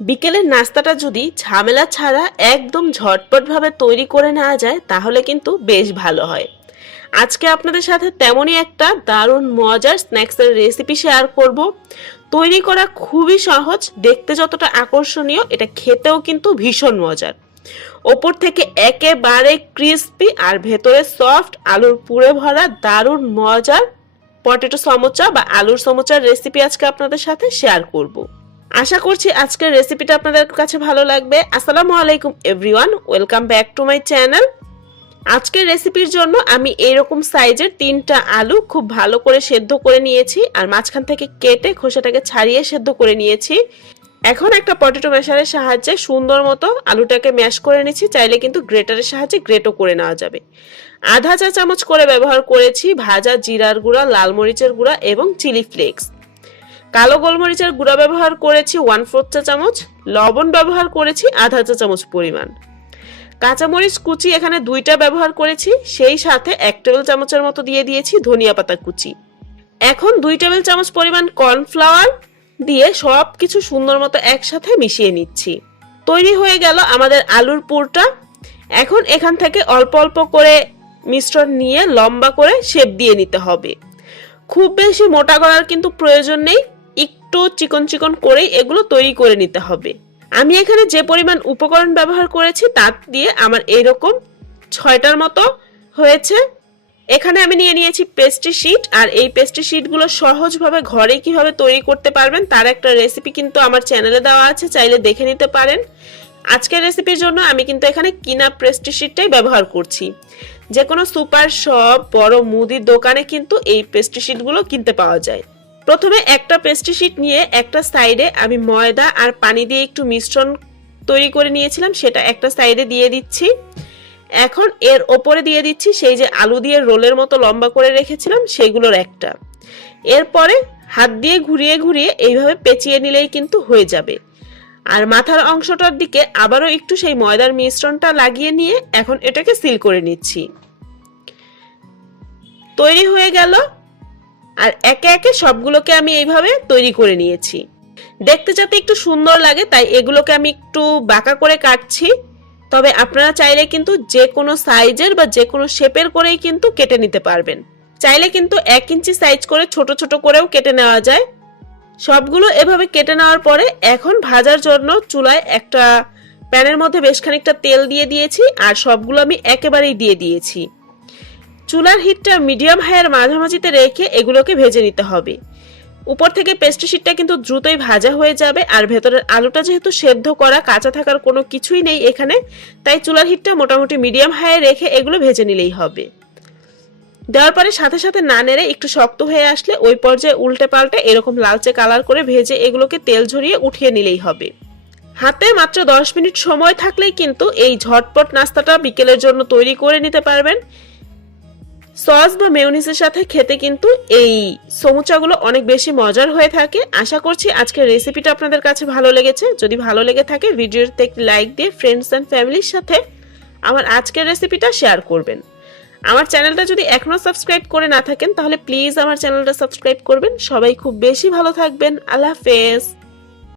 বিকেলের নাস্তাটা যদি ঝামেলা ছাড়া একদম ঝটপটভাবে তৈরি করে নেওয়া যায়, তাহলে কিন্তু বেশ ভালো হয়। আজকে আপনাদের সাথে তেমনই একটা দারুণ মজার স্ন্যাক্সের রেসিপি শেয়ার করব। তৈরি করা খুবই সহজ, দেখতে যতটা আকর্ষণীয়, এটা খেতেও কিন্তু ভীষণ মজার। ওপর থেকে একেবারে ক্রিস্পি আর ভেতরে সফট আলুর পুরে ভরা দারুণ মজার পটেটো সমোচা বা আলুর সমোচার রেসিপি আজকে আপনাদের সাথে শেয়ার করব। আশা করছি আজকের রেসিপিটা আপনাদের কাছে ভালো লাগবে। আসসালামু আলাইকুম everyone welcome back to my channel আজকের রেসিপির জন্য আমি এরকম সাইজের তিনটা আলু খুব ভালো করে সেদ্ধ করে নিয়েছি আর মাঝখান থেকে কেটে খোসাটাকে ছাড়িয়ে সেদ্ধ করে নিয়েছি। এখন একটা পটেটো ম্যাশারের সাহায্যে সুন্দর মতো আলুটাকে ম্যাশ করে নিচ্ছি, চাইলে কিন্তু গ্রেটারের সাহায্যে গ্রেটও করে নেওয়া যাবে। আধা চা চামচ করে ব্যবহার করেছি ভাজা জিরার গুঁড়া, লাল মরিচের গুঁড়া এবং চিলি ফ্লেক্স কালো গোলমরিচের গুঁড়া ব্যবহার করেছি ওয়ান ফোর্থ চা চামচ, লবণ ব্যবহার করেছি আধা চা চামচ পরিমাণ। কাঁচামরিচ কুচি এখানে দুইটা ব্যবহার করেছি, সেই সাথে এক টেবিল চামচের মতো দিয়ে দিয়েছি ধনিয়া পাতা কুচি। এখন দুই টেবিল চামচ পরিমাণ কর্নফ্লাওয়ার দিয়ে সব কিছু সুন্দর মতো একসাথে মিশিয়ে নিচ্ছি। তৈরি হয়ে গেল আমাদের আলুর পুরটা। এখন এখান থেকে অল্প অল্প করে মিশ্রণ নিয়ে লম্বা করে শেপ দিয়ে নিতে হবে। খুব বেশি মোটা করার কিন্তু প্রয়োজন নেই। একটু চিকন চিকন করেই এগুলো তৈরি করে নিতে হবে। আমি এখানে যে পরিমাণ উপকরণ ব্যবহার করেছি তার দিয়ে আমার এইরকম ছয়টার মতো হয়েছে। এখানে আমি নিয়ে নিয়েছি পেস্ট্রি শিট আর এই পেস্ট্রি শিটগুলো সহজভাবে ঘরে কীভাবে তৈরি করতে পারবেন তার একটা রেসিপি কিন্তু আমার চ্যানেলে দেওয়া আছে, চাইলে দেখে নিতে পারেন। আজকের রেসিপির জন্য আমি কিন্তু এখানে কিনা পেস্ট্রি শিটটাই ব্যবহার করছি। যে কোনো সুপার শপ বড় মুদির দোকানে কিন্তু এই পেস্ট্রি শিটগুলো কিনতে পাওয়া যায়। প্রথমে একটা পেস্ট্রি শিট নিয়ে একটা সাইডে আমি ময়দা আর পানি দিয়ে একটু মিশ্রণ তৈরি করে নিয়েছিলাম, সেটা একটা সাইডে দিয়ে দিচ্ছি। এখন এর ওপরে দিয়ে দিচ্ছি সেই যে আলু দিয়ে রোলের মতো লম্বা করে রেখেছিলাম, সেগুলোর একটা। এরপরে হাত দিয়ে ঘুরিয়ে ঘুরিয়ে এইভাবে পেঁচিয়ে নিলেই কিন্তু হয়ে যাবে। আর মাথার অংশটার দিকে আবারও একটু সেই ময়দার মিশ্রণটা লাগিয়ে নিয়ে এখন এটাকে সিল করে নিচ্ছি। তৈরি হয়ে গেল আর একে একে সবগুলোকে আমি এইভাবে তৈরি করে নিয়েছি। দেখতে যাতে একটু সুন্দর লাগে, তাই এগুলোকে আমি একটু বাঁকা করে কাটছি। তবে আপনারা চাইলে কিন্তু যে কোনো সাইজের বা যে কোনো শেপের করেই কিন্তু কেটে নিতে পারবেন। চাইলে কিন্তু এক ইঞ্চি সাইজ করে ছোট ছোট করেও কেটে নেওয়া যায়। সবগুলো এভাবে কেটে নেওয়ার পরে এখন ভাজার জন্য চুলায় একটা প্যানের মধ্যে বেশ খানিকটা তেল দিয়ে দিয়েছি, আর সবগুলো আমি একেবারেই দিয়ে দিয়েছি। চুলার হিটটা মিডিয়াম হাইয়ের মাঝামাঝিতে রেখে এগুলোকে ভেজে নিতে হবে। উপর থেকে পেস্ট্রি শিটটা কিন্তু দ্রুতই ভাজা হয়ে যাবে আর ভেতরের আলুটা যেহেতু সেদ্ধ করা, কাঁচা থাকার কোনো কিছুই নেই এখানে, তাই চুলার হিটটা মোটামুটি মিডিয়াম হাইয়ে রেখে এগুলো ভেজে নিলেই হবে। দেওয়ার পরে সাথে সাথে না নেড়ে একটু শক্ত হয়ে আসলে ওই পর্যায়ে উল্টে পাল্টে এরকম লালচে কালার করে ভেজে এগুলোকে তেল ঝরিয়ে উঠিয়ে নিলেই হবে। হাতে মাত্র দশ মিনিট সময় থাকলেই কিন্তু এই ঝটপট নাস্তাটা বিকেলের জন্য তৈরি করে নিতে পারবেন। সস বা মেয়নিসের সাথে খেতে কিন্তু এই সমুচাগুলো অনেক বেশি মজার হয়ে থাকে। আশা করছি আজকের রেসিপিটা আপনাদের কাছে ভালো লেগেছে। যদি ভালো লেগে থাকে, ভিডিওতে একটি লাইক দিয়ে ফ্রেন্ডস অ্যান্ড ফ্যামিলির সাথে আমার আজকের রেসিপিটা শেয়ার করবেন। আমার চ্যানেলটা যদি এখনও সাবস্ক্রাইব করে না থাকেন, তাহলে প্লিজ আমার চ্যানেলটা সাবস্ক্রাইব করবেন। সবাই খুব বেশি ভালো থাকবেন। আল্লাহ হাফেজ।